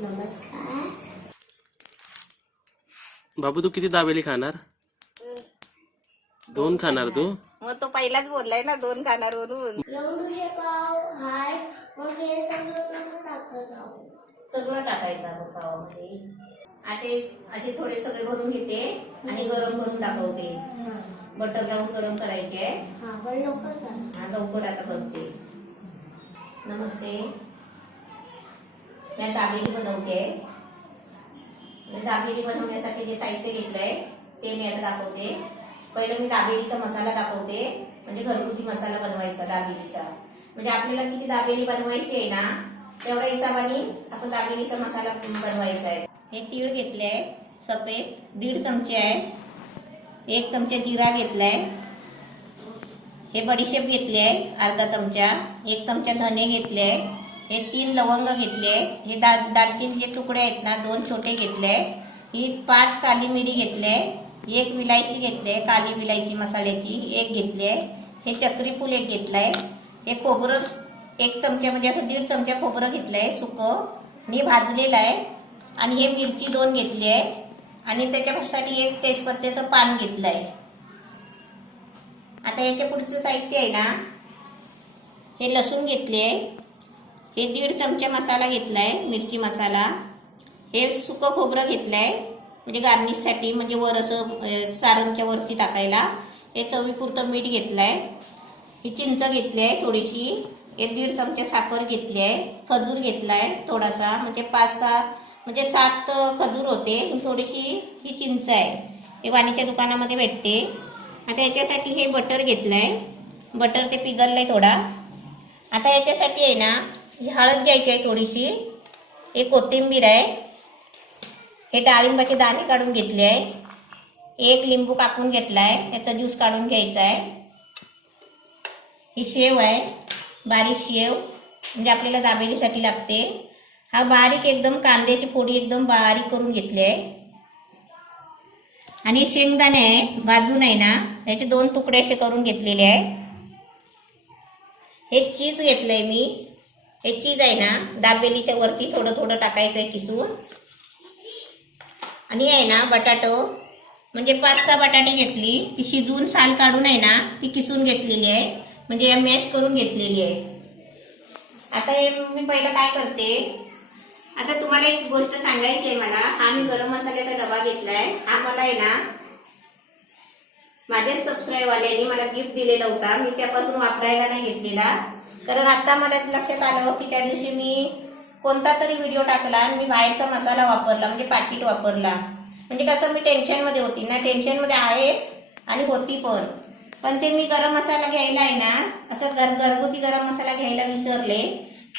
नमस्कार बाबू, तू किती दाबेली खाणार? 2 खाणार तू? मग तो पहिलाच बोललाय ना 2 खाणार वरून. एवढूशे पाव हाय, मग हे सगळं कसं टाकत आहो? सगळं टाकायचं पावामध्ये. आता असे थोडे सगळे भरून घेते आणि गरम करून दाखवते. बटर लावून गरम करायचे. हा पण लवकर करा. लवकर आता करते. नमस्ते, मी दाबेली बनवते. दाबेली बनवण्यासाठी जे साहित्य घेतलंय ते मी आता दाखवते. पहिलं मी दाबेलीचा मसाला दाखवते, म्हणजे घरगुती मसाला बनवायचा दाबेलीचा. म्हणजे आपल्याला किती दाबेली बनवायची आहे ना, तेवढ्या हिशोबाने आपण दाबेलीचा मसाला बनवायचा आहे. हे तीळ घेतले सफेद 1.5 चमचे आहे. 1 चमचा जिरा घेतलाय. हे बडीशेप घेतले आहे अर्धा चमचा. 1 चमचा धने घेतले. हे 3 लवंग घेतले. हे दालचिनीचे तुकडे आहेत ना 2 छोटे घेतले. ही 5 काली मिरी घेतले. 1 विलायची घेतले, काली विलायची मसाल्याची 1 घेतले. हे चक्री फूल 1 घेतलाय. हे खोबरं 1 चमचा म्हणजे असं 1.5 चमचा खोबरं घेतलंय सुकं आणि भाजलेलं आहे. आणि हे मिरची 2 घेतली आहे आणि त्याच्यासाठी 1 तेजपत्त्याचं पान घेतलंय. आता याच्या पुढचं साहित्य आहे ना, हे लसूण घेतले. हे 1.5 चमचा मसाला घेतलाय मिरची मसाला. हे सुकं खोबरं घेतलंय म्हणजे गार्निशसाठी, म्हणजे वर असं सारणच्या वरती टाकायला. हे चवीपुरतं मीठ घेतलंय. ही चिंच घेतली आहे थोडीशी. हे 1.5 चमचा साखर घेतली आहे. खजूर घेतलाय थोडासा, म्हणजे 5-6 म्हणजे 7 खजूर होते. थोडीशी ही चिंच आहे. हे वाणीच्या दुकानामध्ये भेटते. आता याच्यासाठी हे बटर घेतलंय. बटर ते पिघललंय थोडा. आता याच्यासाठी आहे ना, ही हळद घ्यायची आहे थोडीशी. हे कोथिंबीर आहे. हे डाळिंबाचे दाणे काढून घेतले आहे. 1 लिंबू कापून घेतलाय, याचा ज्यूस काढून घ्यायचा आहे. ही शेव आहे, बारीक शेव, म्हणजे आपल्याला दाबेलीसाठी लागते. हा बारीक एकदम कांद्याची फोडी एकदम बारीक करून घेतली आहे. आणि शेंगदाणे आहे भाजून आहे ना, त्याचे 2 तुकडे असे करून घेतलेले आहे. हे चीज घेतलंय मी. हे चीज आहे ना दाबेलीच्या वरती थोडं थोडं टाकायचं आहे किसून. आणि आहे ना बटाटो, म्हणजे 5-6 बटाटे घेतली. ती शिजवून साल काढून आहे ना ती किसून घेतलेली आहे, म्हणजे मॅश करून घेतलेली आहे. आता हे मी पहिलं काय करते, आता तुम्हाला एक गोष्ट सांगायची आहे मला. हा मी गरम मसाल्याचा डबा घेतलाय. हा मला आहे ना माझ्या सबस्क्राईबवाल्यांनी मला गिफ्ट दिलेला होता. मी त्यापासून वापरायला नाही घेतलेला, कारण आता मला लक्षात आलं की त्या दिवशी मी कोणता तरी व्हिडिओ टाकला आणि मी बाहेरचा मसाला वापरला, म्हणजे पाकिट वापरला. म्हणजे कसं मी टेन्शनमध्ये होती ना, टेन्शनमध्ये आहेच आणि होती पण ते मी गरम मसाला घ्यायला आहे ना, असं घरगुती गरम मसाला घ्यायला विसरले.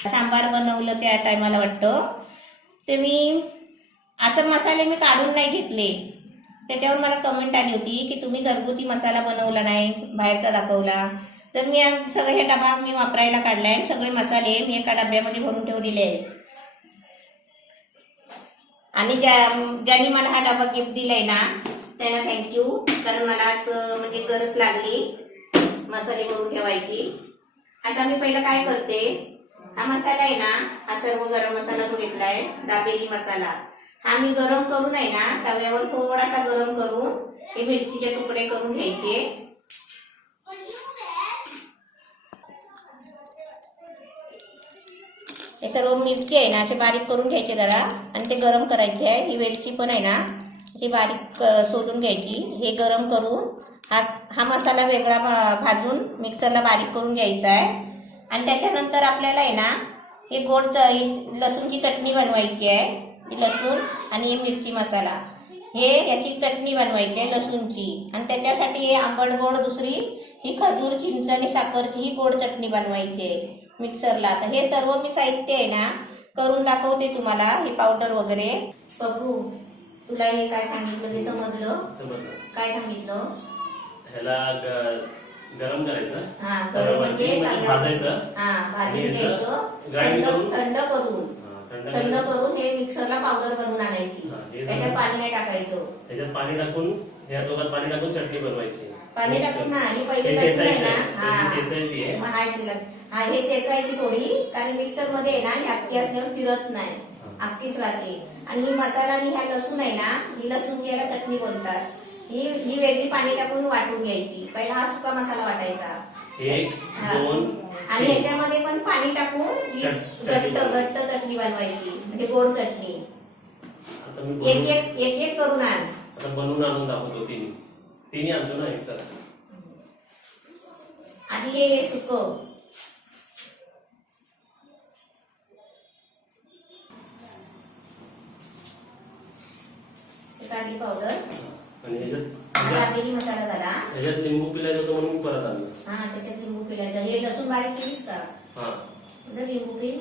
सांबार बनवलं त्या टायमाला वाटतं, ते मी असं मसाले मी काढून नाही घेतले. त्याच्यावर मला कमेंट आली होती की तुम्ही घरगुती मसाला बनवला नाही, बाहेरचा दाखवला. तर मी सगळं हे डबा मी वापरायला काढलाय आणि सगळे मसाले मी एका डब्यामध्ये भरून ठेवलेले आहेत. आणि ज्यांनी मला हा डबा गिफ्ट दिलाय ना त्यांना थँक्यू, कारण मला असं म्हणजे गरज लागली मसाले भरून ठेवायची. आता मी पहिलं काय करते, हा मसाला आहे ना, हा सर्व गरम मसाला तो घेतलाय दाबेली मसाला. हा मी गरम करून आहे ना तव्यावर थोडासा गरम करून हे मिरचीचे तुकडे करून घ्यायचे. हे सर्व मिरची आहे ना असे बारीक करून घ्यायचे जरा आणि ते गरम करायचे आहे. ही वेलची पण आहे ना अशी बारीक सोलून घ्यायची. हे गरम करून हा मसाला वेगळा भाजून मिक्सरला बारीक करून घ्यायचा आहे. आणि त्याच्यानंतर आपल्याला आहे ना हे गोड लसूणची चटणी बनवायची आहे. ही लसूण आणि हे मिरची मसाला, हे याची चटणी बनवायची आहे लसूणची. आणि त्याच्यासाठी हे आंबट गोड दुसरी ही खजूर चिंच आणि साखरची ही गोड चटणी बनवायची आहे मिक्सरला. आता हे सर्व मी साहित्य आहे ना करून दाखवते तुम्हाला. हे पावडर वगैरे. बघू तुला हे काय सांगितलं ते समजलं? काय सांगितलं? ह्याला गरम करायचं. हा गरम म्हणजे भाजायचं. हा भाजून घ्यायचं थंड करून हे मिक्सरला पावडर बनवून आणायची. त्याच्यात पाणी नाही टाकायचं. त्याच्यात पाणी टाकून ह्या दोघात पाणी टाकून चटणी बनवायची. पाणी टाकून नाही पहिले लसूण आहे ना, हा हे चेचायची थोडी, कारण मिक्सर मध्ये आहे ना ही अख्खी असल्यावर फिरत नाही. अख्खीच राहते. आणि ही मसाला आणि ह्या लसूण आहे ना, ही लसूणची याला चटणी बोलतात. ही वेगळी पाणी टाकून वाटून घ्यायची. पहिला हा सुका मसाला वाटायचा. 1 हा. 2 आणि ह्याच्यामध्ये पण पाणी टाकून ही घट्ट घट्ट चटणी बनवायची, म्हणजे गोड चटणी. आता मी एक एक एक एक करून आण. आता बनवून आणून दाखवतो. तिन्ही आणतो ना एकसाथ. आधी हे सुकव. कांदी पावडर आणि दाबेली मसाला झाला. ह्याच्यात लिंबू पिलायचं होतं म्हणून मी परत आणलं. हा, त्याच्यात लिंबू पिळायचं. हे लसूण बारीक केलीस का? हा. जर लिंबू पिळ.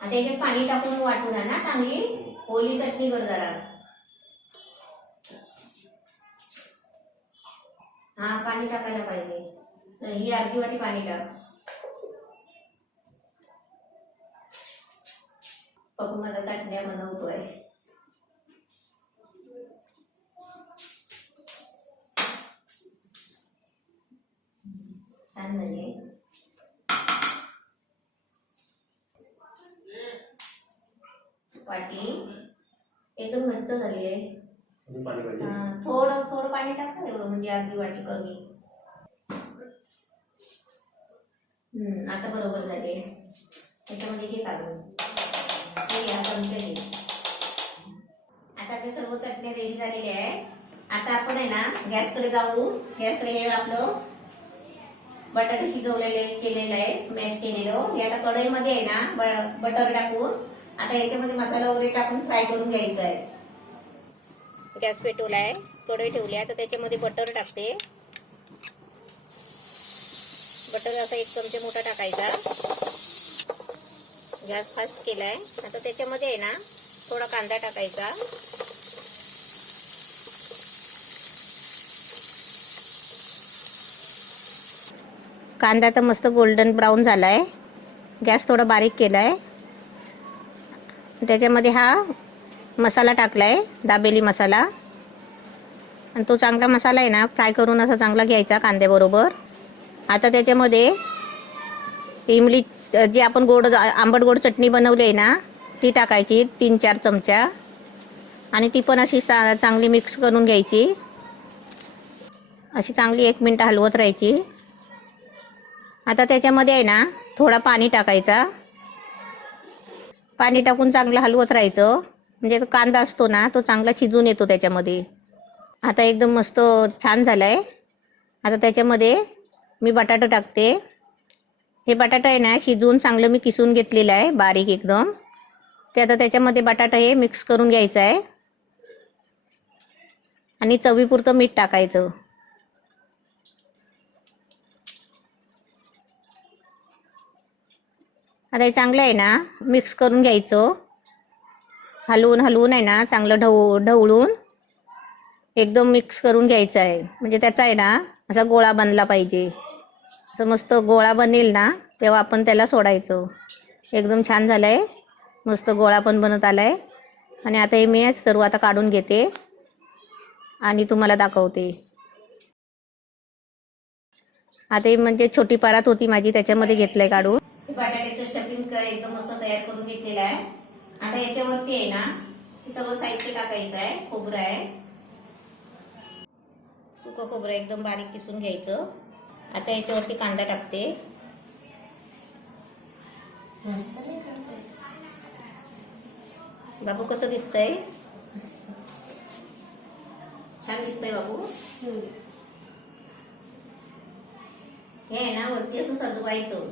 आता याच्यात पाणी टाकून वाटून आण ना, चांगली ओली चटणी कर जरा. हा, पाणी टाकायला पाहिजे. ही अर्धी वाटी पाणी टाक. बघू माझा चटण्या बनवतोय. छान झाली. वाटली एकदम घट्ट झाली आहे. पाणी पाहिजे. थोडं थोडं पाणी टाका, एवढं म्हणजे अर्धी वाटी कमी. आता बरोबर झाले. त्याच्यामध्ये घे काढून. आता आपल्या सर्व चटण्या रेडी झालेल्या आहे. आता आपण आहे ना गॅसकडे जाऊ. गॅसकडे हे आपलं बटाटे शिजवलेले केलेलं आहे, मॅश केलेलं. हे आता कढईमध्ये आहे ना बटर टाकून आता याच्यामध्ये मसाला वगैरे टाकून फ्राय करून घ्यायचा आहे. गॅस पेटवलाय, कढई ठेवली. आता त्याच्यामध्ये बटर टाकते. बटर असा 1 चमचा मोठा टाकायचा. गॅस फास्ट केलाय. आता त्याच्यामध्ये आहे ना थोडा कांदा टाकायचा. कांदा तर मस्त गोल्डन ब्राऊन झालाय. गॅस थोडा बारीक केलाय. त्याच्यामध्ये हा मसाला टाकलाय, दाबेली मसाला. आणि तो चांगला मसाला आहे ना फ्राय करून असा चांगला घ्यायचा कांद्याबरोबर. आता त्याच्यामध्ये इमली जी आपण आंबट गोड चटणी बनवली आहे ना ती टाकायची 3-4 चमचा. आणि ती पण अशी चांगली मिक्स करून घ्यायची. अशी चांगली 1 मिनिट हलवत राहायची. आता त्याच्यामध्ये आहे ना थोडा पाणी टाकायचा. पाणी टाकून चांगलं हलवत राहायचं, म्हणजे तो कांदा असतो ना तो चांगला शिजून येतो त्याच्यामध्ये. आता एकदम मस्त छान झालाय. आता त्याच्यामध्ये मी बटाटा टाकते. हे बटाटा आहे ना शिजवून चांगलं मी किसून घेतलेलं आहे बारीक एकदम. ते आता त्याच्यामध्ये बटाटा हे मिक्स करून घ्यायचं आहे. आणि चवीपुरतं मीठ टाकायचं. आता हे चांगलं आहे ना मिक्स करून घ्यायचं. हलवून आहे ना चांगलं ढवळून एकदम मिक्स करून घ्यायचं आहे. म्हणजे त्याचा आहे ना असा गोळा बनला पाहिजे. असं मस्त गोळा बनेल ना तेव्हा आपण त्याला सोडायचं. एकदम छान झालंय, मस्त गोळा पण बनत आलाय. आणि आता हे मी सर्व आता काढून घेते आणि तुम्हाला दाखवते. आता हे म्हणजे छोटी परात होती माझी, त्याच्यामध्ये घेतलंय काढून. बटाट्याचं स्टफिंग एकदम मस्त तयार करून घेतलेलं आहे. आता याच्यावरती आहे ना हे सगळं साहित्य टाकायचं आहे. खोबरं आहे, सुकं खोबरं एकदम बारीक किसून घ्यायचं. आता याच्यावरती कांदा टाकते. बाबू कसं दिसतंय? छान दिसतंय बाबू. हे आहे ना वरती असं सजवायचं.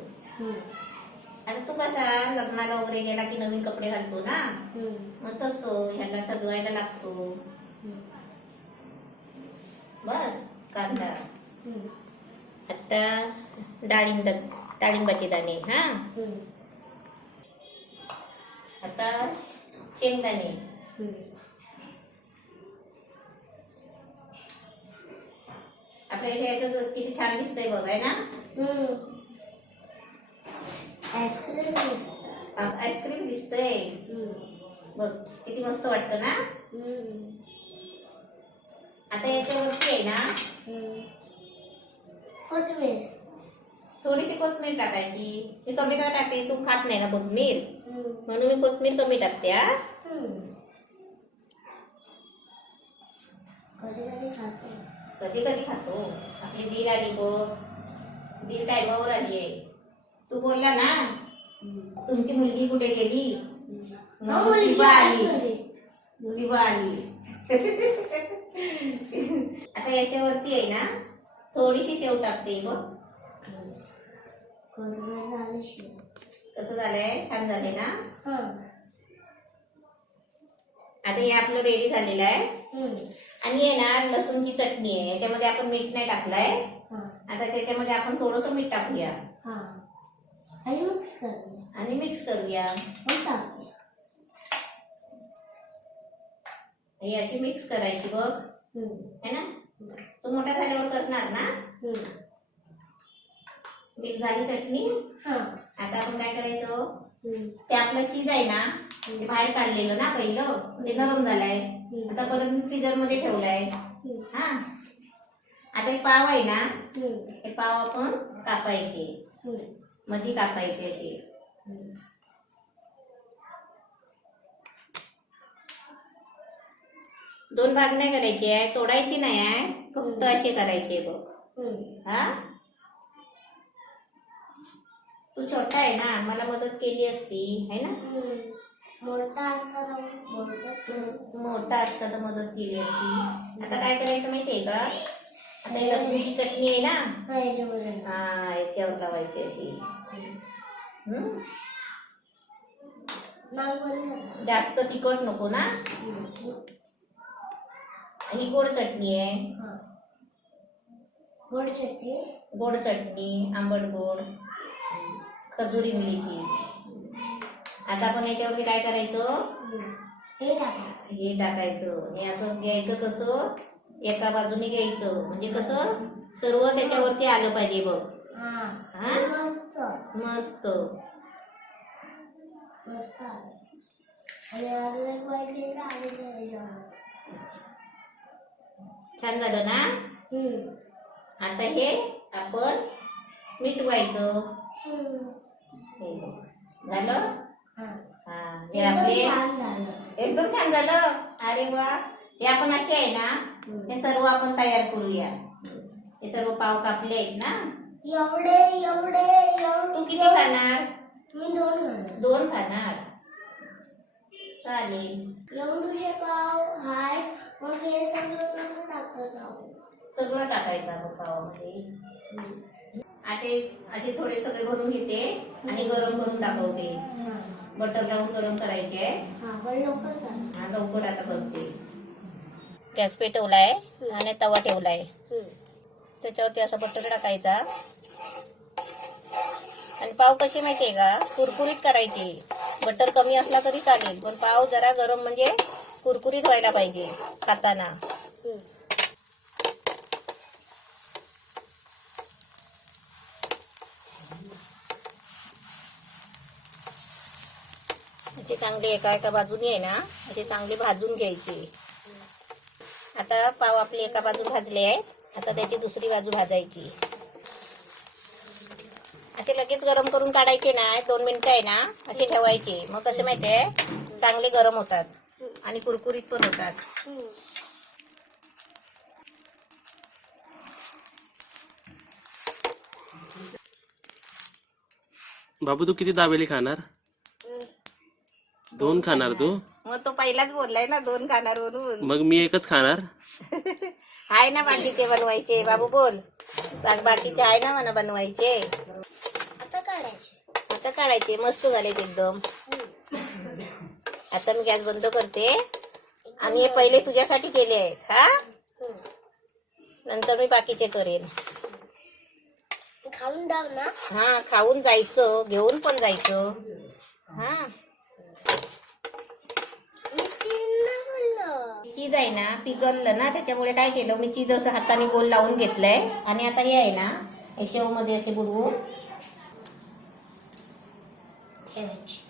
आता तू कसा लग्नाला वगैरे गेला की नवीन कपडे घालतो ना, मग तसं ह्याला सजवायला लागतो. बस कांदा. आता डाळिंबाचे दाणे. हा, आता शेंगदाणे. आपल्या याच्यात किती छान दिसतंय बघ, आहे ना. आईस्क्रीम दिसतंय बघ, किती मस्त वाटतं ना. आता याच्यावरती आहे ना कोथिंबीर. थोडीशी कोथिंबीर टाकायची. मी कमी का टाकते, तू खात नाही ना कोथिंबीर, हम्म. म्हणून मी कोथिंबीर कमी टाकते. हा हम्म. कधी कधी खातो. कधी कधी खातो. आपली दिल आली बघ, दिल टायमावर आली आहे. तू बोलला ना तुमची मुलगी कुठे गेली, मग दिवा आली, दिवा आली. आता याच्यावरती आहे ना थोडीशी शेव टाकते बघ. कोथिंबीर झालं शिव. कसं झालंय, छान झाले ना. हा. आता हे आपलं रेडी झालेलं आहे. हम्म. आणि आहे ना लसूणची चटणी आहे, याच्यामध्ये आपण मीठ नाही टाकलंय. हा. आता त्याच्यामध्ये आपण थोडंसं मीठ टाकूया हा. आणि मिक्स करूया. आणि मिक्स करूया. मग टाकूया. ही अशी मिक्स करायची बघ, है ना. तू मोठा झाल्यावर करणार ना. मिक्स झाली चटणी. हा. आता आपण काय करायचं, ते आपलं चीज आहे ना ते बाहेर काढलेलं ना पहिलं, ते नरम झालंय. आता परत फ्रीजर मध्ये ठेवलंय. हा. आता हे पाव आहे ना, हे पाव आपण कापायचे, मध्ये कापायचे असे. दोन भाग नाही करायचे आहे, तोडायची नाही आहे, फक्त असे करायचे बघ. हा. तू छोटा आहे ना, मला मदत केली असती है ना. मोठा असताना मोठा असता तर मदत केली असती. आता काय करायचं माहितीये का, आता ही लसूणची चटणी आहे ना, हा याच्यावर लावायची अशी. जास्त तिखट नको ना. ही गोड चटणी आहे. गोड चटणी. गोड चटणी, आंबट गोड, खजूर इमलीची. आता आपण याच्यावरती काय करायचं, हे टाकायचं. हे असं घ्यायचं, कसं एका बाजूने घ्यायचं, म्हणजे कसं सर्व त्याच्यावरती आलं पाहिजे बघ. हा. मस्त मस्त मस्त. आणि अजून एक वाईट घ्यायचं आणि छान झालं ना. आता हे आपण मिटवायचं. हे झालं. हा, हे आपले एकदम छान झालं. अरे वा. हे आपण असे आहे ना, हे सर्व आपण तयार करूया. हे सर्व पाव कापले आहेत ना. एवढे एवढे एवढे. तू किती खाणार. मी 2 खाणार. 2 खाणार, चालेल. एवढूशे पाव हाय, मग हे सगळं कसं टाकत आहोत. सगळं टाकायचं आपण पावामध्ये. आता असे थोडे सगळे भरून घेते आणि गरम करून दाखवते. बटर लावून गरम करायचे. हा लवकर आता करते. गॅस पेटवलाय आणि तवा ठेवलाय, त्याच्यावरती असा बटर टाकायचा. आणि पाव कसे माहितीये का, कुरकुरीत करायचे. बटर कमी असला तरी चालेल, पण पाव जरा गरम म्हणजे कुरकुरीत व्हायला पाहिजे खाताना. असे चांगले एका एका बाजूने आहे ना, असे चांगले भाजून घ्यायचे. आता पाव आपले एका बाजू भाजले आहेत, आता त्याची दुसरी बाजू भाजायची. असे लगेच गरम करून काढायचे ना, 2 मिनिटं आहे ना असे ठेवायचे. मग कसे माहितीये, चांगले गरम होतात आणि कुरकुरीत पण होतात. बाबू तू किती दाबेली खाणार. 2 खाणार तू. मग तो पहिलाच बोललाय ना 2 खाणार म्हणून. मग मी एकच खाणार. आहे ना बाकीचे बनवायचे. बाबू बोल, बाकीचे आहे ना मला बनवायचे. आता काढायचे. मस्त झाले एकदम. आता मी गॅस बंद करते आणि हे पहिले तुझ्यासाठी केले आहेत. हा, नंतर मी बाकीचे करेन. खाऊन जाऊ ना. हा, खाऊन जायचं, घेऊन पण जायचं. हा, चीज आहे ना पिघललं ना, त्याच्यामुळे काय केलं मी, चीज असं हाताने गोल लावून घेतलंय. आणि आता हे आहे ना, हे शेव मध्ये असे बुडवून ठेवायचे.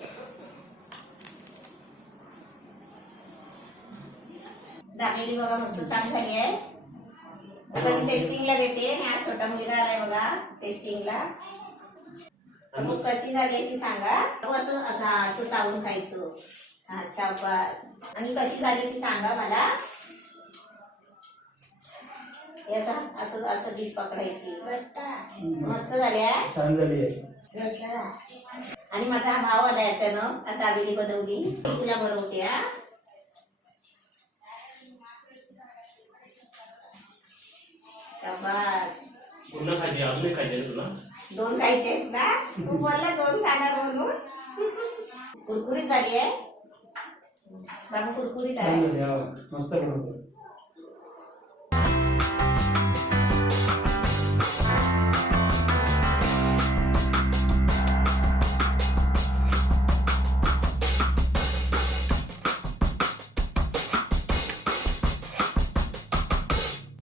दाबेली बघा मस्त छान झाली आहे. आता मी टेस्टिंगला देते. आणि हा छोटा मुलगा आलाय बघा टेस्टिंगला. तर मग कशी झाली आहे ती सांगा. असं असं असं चावून खायचं. हा शाबास. आणि कशी झाली ती सांगा मला. हे असं असं असं डिश पकडायची. मस्त झाली आहे. छान झाली आहे. आणि माझा हा भाव आला याच्यानं. आता दाबेली बनवली. मी तुला बनवते हा. शाबास. पूर्ण खायची, अजून एक खायची आहे तुला. 2 खायचे आहेत ना. तू बोलला 2 खाणार म्हणून. कुरकुरीत झाली आहे बाबू. कुरकुरीत छान आहे. झाली, हा. मस्त बनवतो.